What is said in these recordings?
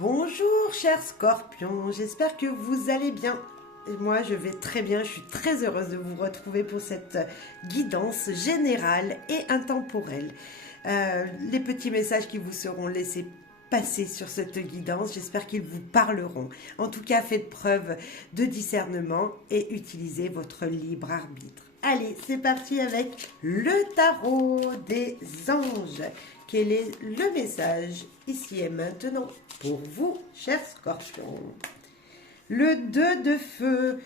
Bonjour chers scorpions, j'espère que vous allez bien. Et moi je vais très bien, je suis très heureuse de vous retrouver pour cette guidance générale et intemporelle. Les petits messages qui vous seront laissés passer sur cette guidance, j'espère qu'ils vous parleront. En tout cas, faites preuve de discernement et utilisez votre libre arbitre. Allez, c'est parti avec le tarot des anges. Quel est le message ici et maintenant pour vous, chers scorpions? Le 2 de feu,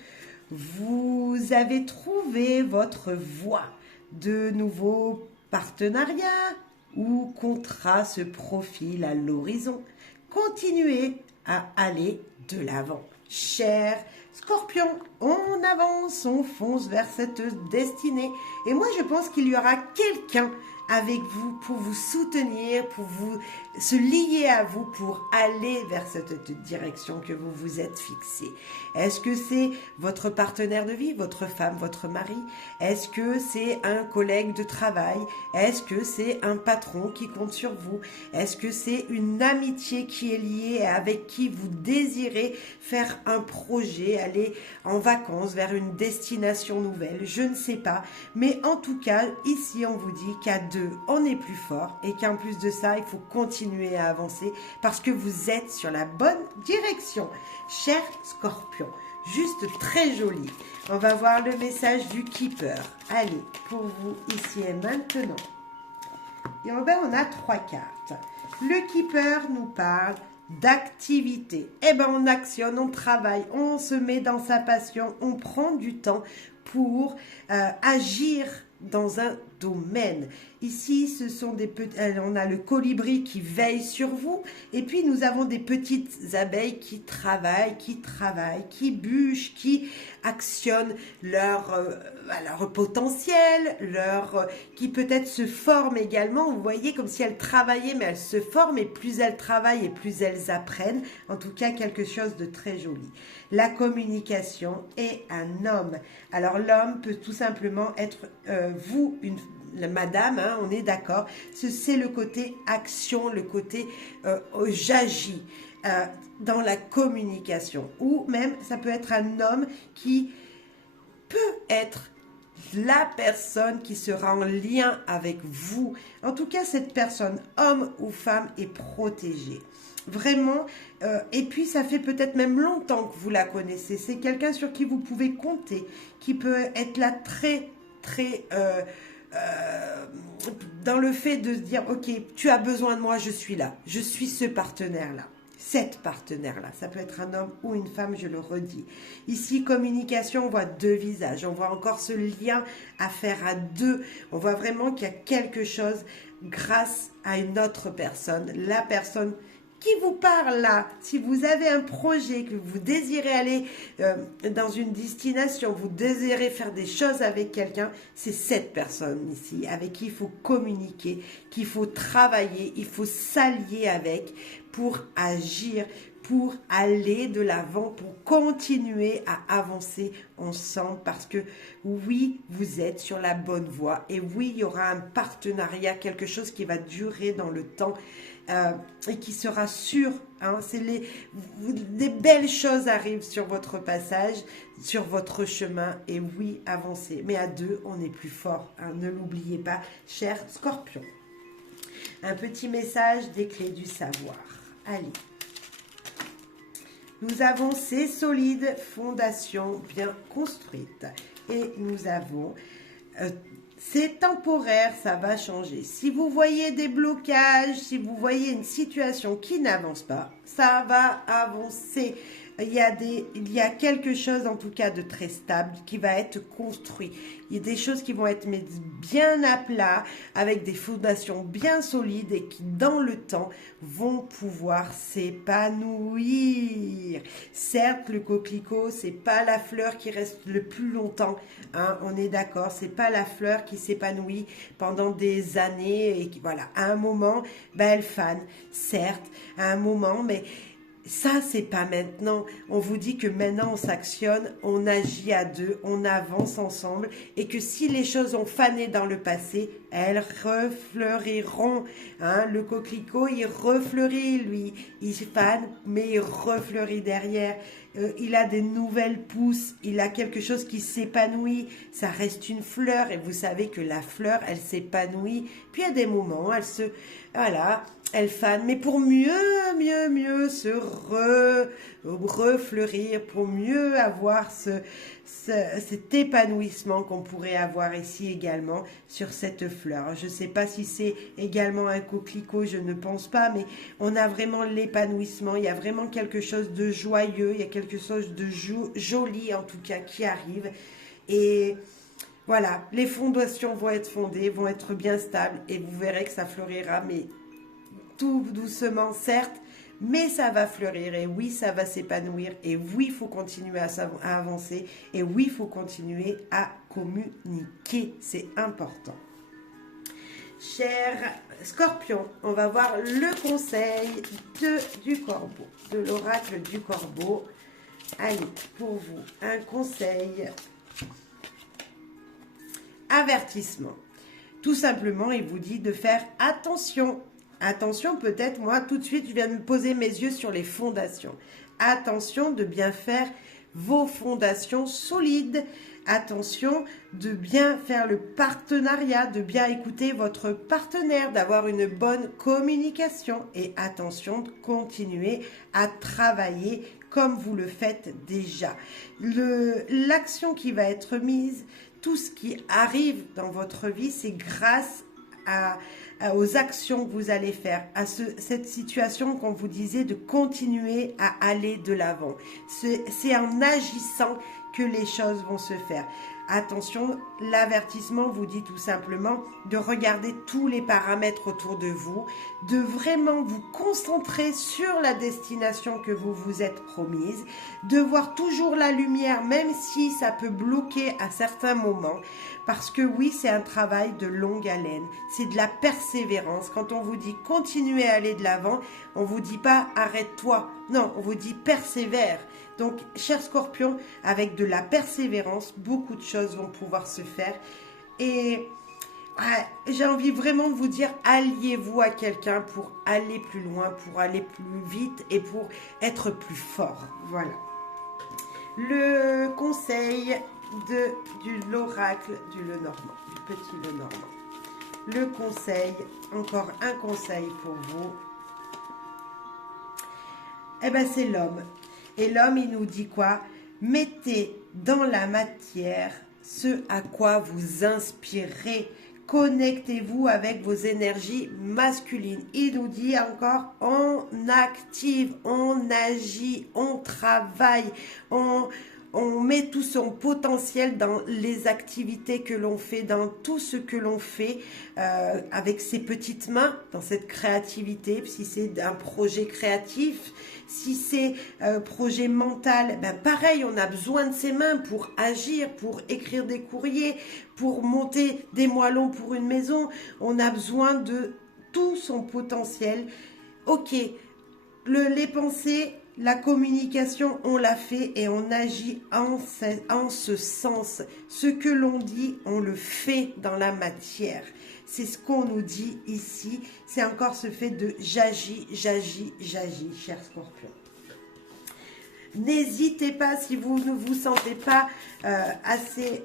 vous avez trouvé votre voie. De nouveaux partenariats ou contrats se profilent à l'horizon. Continuez à aller de l'avant. Chers scorpions, on avance, on fonce vers cette destinée. Et moi, je pense qu'il y aura quelqu'un avec vous pour vous soutenir, pour vous se lier à vous, pour aller vers cette direction que vous vous êtes fixée. Est-ce que c'est votre partenaire de vie, votre femme, votre mari? Est-ce que c'est un collègue de travail? Est-ce que c'est un patron qui compte sur vous? Est-ce que c'est une amitié qui est liée avec qui vous désirez faire un projet, aller en vacances vers une destination nouvelle? Je ne sais pas, mais en tout cas, ici on vous dit qu'à deux, on est plus fort et qu'en plus de ça, il faut continuer à avancer parce que vous êtes sur la bonne direction. Chers scorpions, juste très joli. On va voir le message du Keeper. Allez, pour vous, ici et maintenant. Et on a trois cartes. Le Keeper nous parle d'activité. Eh ben, on actionne, on travaille, on se met dans sa passion, on prend du temps pour agir dans un domaine. Ici, ce sont on a le colibri qui veille sur vous, et puis nous avons des petites abeilles qui travaillent, qui bûchent, qui actionnent leur potentiel, qui peut-être se forment également. Vous voyez, comme si elles travaillaient, mais elles se forment, et plus elles travaillent, et plus elles apprennent. En tout cas, quelque chose de très joli. La communication est un homme. Alors, l'homme peut tout simplement être vous, la madame, hein, on est d'accord, c'est le côté action, le côté j'agis dans la communication. Ou même, ça peut être un homme qui peut être la personne qui sera en lien avec vous. En tout cas, cette personne, homme ou femme, est protégée. Vraiment, et puis ça fait peut-être même longtemps que vous la connaissez. C'est quelqu'un sur qui vous pouvez compter, qui peut être là très dans le fait de se dire, ok, tu as besoin de moi, je suis là. Je suis ce partenaire-là. Cette partenaire-là. Ça peut être un homme ou une femme, je le redis. Ici, communication, on voit deux visages. On voit encore ce lien à faire à deux. On voit vraiment qu'il y a quelque chose grâce à une autre personne. La personne qui vous parle là, si vous avez un projet, que vous désirez aller dans une destination, vous désirez faire des choses avec quelqu'un, c'est cette personne ici avec qui il faut communiquer, qu'il faut travailler, il faut s'allier avec pour agir, pour aller de l'avant, pour continuer à avancer ensemble parce que oui, vous êtes sur la bonne voie et oui, il y aura un partenariat, quelque chose qui va durer dans le temps et qui sera sûr. Hein, des belles choses arrivent sur votre passage, sur votre chemin et oui, avancez. Mais à deux, on est plus fort. Hein, ne l'oubliez pas, chers scorpions. Un petit message des clés du savoir. Allez. Nous avons ces solides fondations bien construites. Et nous avons... c'est temporaire, ça va changer. Si vous voyez des blocages, si vous voyez une situation qui n'avance pas, ça va avancer. Il y a quelque chose en tout cas de très stable qui va être construit. Il y a des choses qui vont être mises bien à plat, avec des fondations bien solides et qui dans le temps vont pouvoir s'épanouir. Certes, le coquelicot, c'est pas la fleur qui reste le plus longtemps, hein, on est d'accord, c'est pas la fleur qui s'épanouit pendant des années et qui, voilà, à un moment, ben, elle fane, certes, à un moment, mais Ça, c'est pas maintenant. On vous dit que maintenant, on s'actionne, on agit à deux, on avance ensemble et que si les choses ont fané dans le passé, elles refleuriront. Hein, le coquelicot, il refleurit, lui. Il fane, mais il refleurit derrière. Il a des nouvelles pousses, il a quelque chose qui s'épanouit. Ça reste une fleur et vous savez que la fleur, elle s'épanouit. Puis à des moments, voilà, elle fane, mais pour mieux se refleurir, pour mieux avoir cet épanouissement qu'on pourrait avoir ici également sur cette fleur. Je ne sais pas si c'est également un coquelicot, je ne pense pas, mais on a vraiment l'épanouissement, il y a vraiment quelque chose de joyeux, il y a quelque chose de joli en tout cas qui arrive. Et voilà, les fondations vont être fondées, vont être bien stables et vous verrez que ça fleurira, mais tout doucement, certes, mais ça va fleurir et oui, ça va s'épanouir et oui, il faut continuer à avancer et oui, il faut continuer à communiquer. C'est important. Cher Scorpion, on va voir le conseil du corbeau, de l'oracle du corbeau. Allez, pour vous, un conseil. Avertissement. Tout simplement, il vous dit de faire attention. Attention, peut-être, moi, tout de suite, je viens de me poser mes yeux sur les fondations. Attention de bien faire vos fondations solides. Attention de bien faire le partenariat, de bien écouter votre partenaire, d'avoir une bonne communication. Et attention de continuer à travailler comme vous le faites déjà. L'action qui va être mise, tout ce qui arrive dans votre vie, c'est grâce aux actions que vous allez faire, à cette situation qu'on vous disait de continuer à aller de l'avant. C'est en agissant que les choses vont se faire. Attention, l'avertissement vous dit tout simplement de regarder tous les paramètres autour de vous, de vraiment vous concentrer sur la destination que vous vous êtes promise, de voir toujours la lumière, même si ça peut bloquer à certains moments, parce que oui, c'est un travail de longue haleine, c'est de la persévérance. Quand on vous dit continuez à aller de l'avant, on vous dit pas arrête-toi, non, on vous dit persévère. Donc, cher Scorpion, avec de la persévérance, beaucoup de choses vont pouvoir se faire. Et j'ai envie vraiment de vous dire, alliez-vous à quelqu'un pour aller plus loin, pour aller plus vite et pour être plus fort. Voilà. Le conseil de l'oracle du Lenormand, du petit Lenormand. Le conseil, encore un conseil pour vous. Eh bien, c'est l'homme. Et l'homme, il nous dit quoi? Mettez dans la matière ce à quoi vous inspirez. Connectez-vous avec vos énergies masculines. Il nous dit encore, on active, on agit, on travaille, on met tout son potentiel dans les activités que l'on fait, dans tout ce que l'on fait avec ses petites mains, dans cette créativité. Si c'est un projet créatif, si c'est un projet mental, ben pareil, on a besoin de ses mains pour agir, pour écrire des courriers, pour monter des moellons pour une maison. On a besoin de tout son potentiel. Ok, les pensées, la communication, on l'a fait et on agit en ce sens. Ce que l'on dit, on le fait dans la matière. C'est ce qu'on nous dit ici. C'est encore ce fait de j'agis, cher Scorpion. N'hésitez pas, si vous ne vous sentez pas assez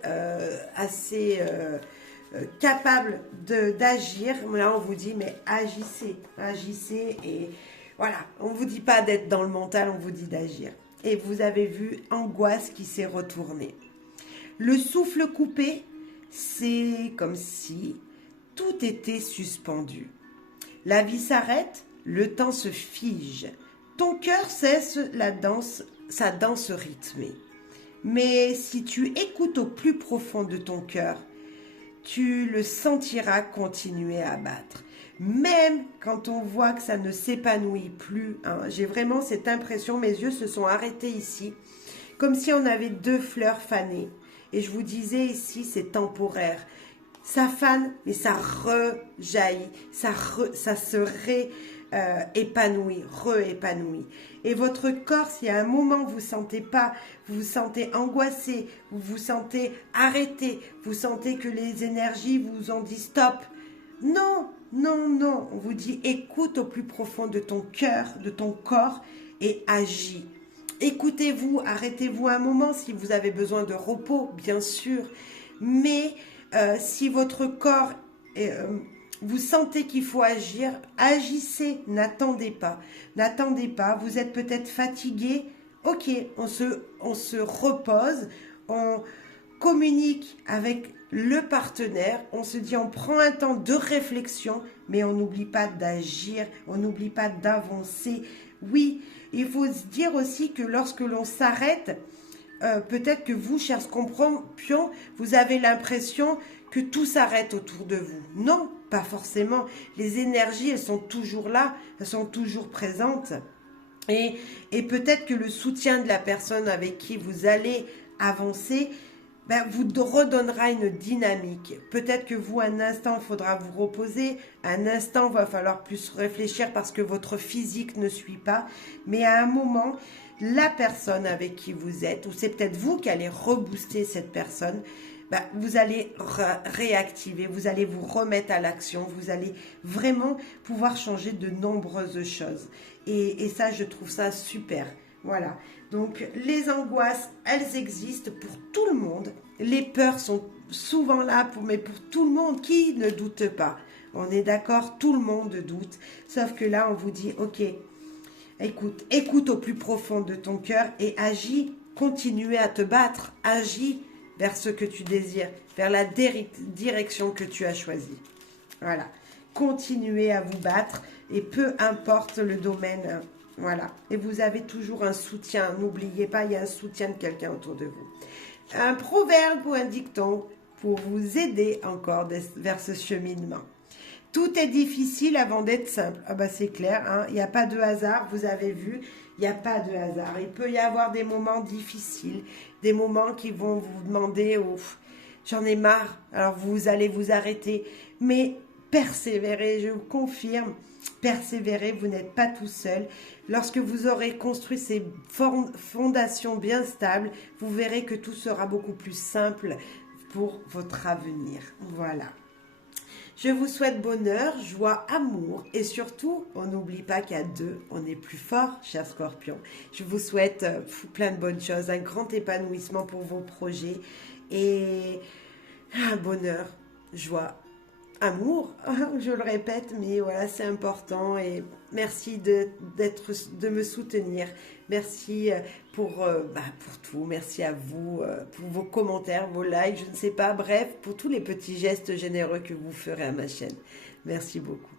capable d'agir. Là, on vous dit, mais agissez et voilà, on ne vous dit pas d'être dans le mental, on vous dit d'agir. Et vous avez vu angoisse qui s'est retournée. Le souffle coupé, c'est comme si tout était suspendu. La vie s'arrête, le temps se fige. Ton cœur cesse sa danse rythmée. Mais si tu écoutes au plus profond de ton cœur, tu le sentiras continuer à battre. Même quand on voit que ça ne s'épanouit plus, hein, j'ai vraiment cette impression, mes yeux se sont arrêtés ici, comme si on avait deux fleurs fanées. Et je vous disais ici, c'est temporaire. Ça fane, mais ça rejaillit, ça se épanoui, re-épanoui. Et votre corps, si à un moment vous sentez pas, vous vous sentez angoissé, vous vous sentez arrêté, vous sentez que les énergies vous ont dit stop, non, non, non, on vous dit écoute au plus profond de ton cœur, de ton corps et agis. Écoutez-vous, arrêtez-vous un moment si vous avez besoin de repos, bien sûr, mais si votre corps, vous sentez qu'il faut agir, agissez, n'attendez pas. N'attendez pas, vous êtes peut-être fatigué, ok, on se repose, on communique avec le partenaire, on se dit on prend un temps de réflexion, mais on n'oublie pas d'agir, on n'oublie pas d'avancer. Oui, il faut se dire aussi que lorsque l'on s'arrête, peut-être que vous, chers scorpions, vous avez l'impression que tout s'arrête autour de vous. Non, pas forcément. Les énergies, elles sont toujours là, elles sont toujours présentes. Et peut-être que le soutien de la personne avec qui vous allez avancer, vous redonnera une dynamique. Peut-être que vous, un instant, il faudra vous reposer. Un instant, il va falloir plus réfléchir parce que votre physique ne suit pas. Mais à un moment, la personne avec qui vous êtes, ou c'est peut-être vous qui allez rebooster cette personne, vous allez réactiver, vous allez vous remettre à l'action, vous allez vraiment pouvoir changer de nombreuses choses. Et ça, je trouve ça super. Voilà. Donc, les angoisses, elles existent pour tout le monde. Les peurs sont souvent là, mais pour tout le monde. Qui ne doute pas? On est d'accord, tout le monde doute. Sauf que là, on vous dit, ok, écoute au plus profond de ton cœur et agis, continue à te battre, agis vers ce que tu désires, vers la direction que tu as choisie. Voilà. Continuez à vous battre et peu importe le domaine. Voilà. Et vous avez toujours un soutien. N'oubliez pas, il y a un soutien de quelqu'un autour de vous. Un proverbe ou un dicton pour vous aider encore vers ce cheminement. Tout est difficile avant d'être simple. Ah c'est clair, hein, il n'y a pas de hasard, vous avez vu, il n'y a pas de hasard. Il peut y avoir des moments difficiles, des moments qui vont vous demander, j'en ai marre, alors vous allez vous arrêter. Mais persévérez, je vous confirme, persévérez, vous n'êtes pas tout seul. Lorsque vous aurez construit ces fondations bien stables, vous verrez que tout sera beaucoup plus simple pour votre avenir. Voilà. Je vous souhaite bonheur, joie, amour et surtout, on n'oublie pas qu'à deux, on est plus fort, chers scorpions. Je vous souhaite plein de bonnes choses, un grand épanouissement pour vos projets et un bonheur, joie, amour, je le répète, mais voilà, c'est important et merci de me soutenir. Merci pour tout. Merci à vous pour vos commentaires, vos likes, je ne sais pas, bref, pour tous les petits gestes généreux que vous ferez à ma chaîne. Merci beaucoup.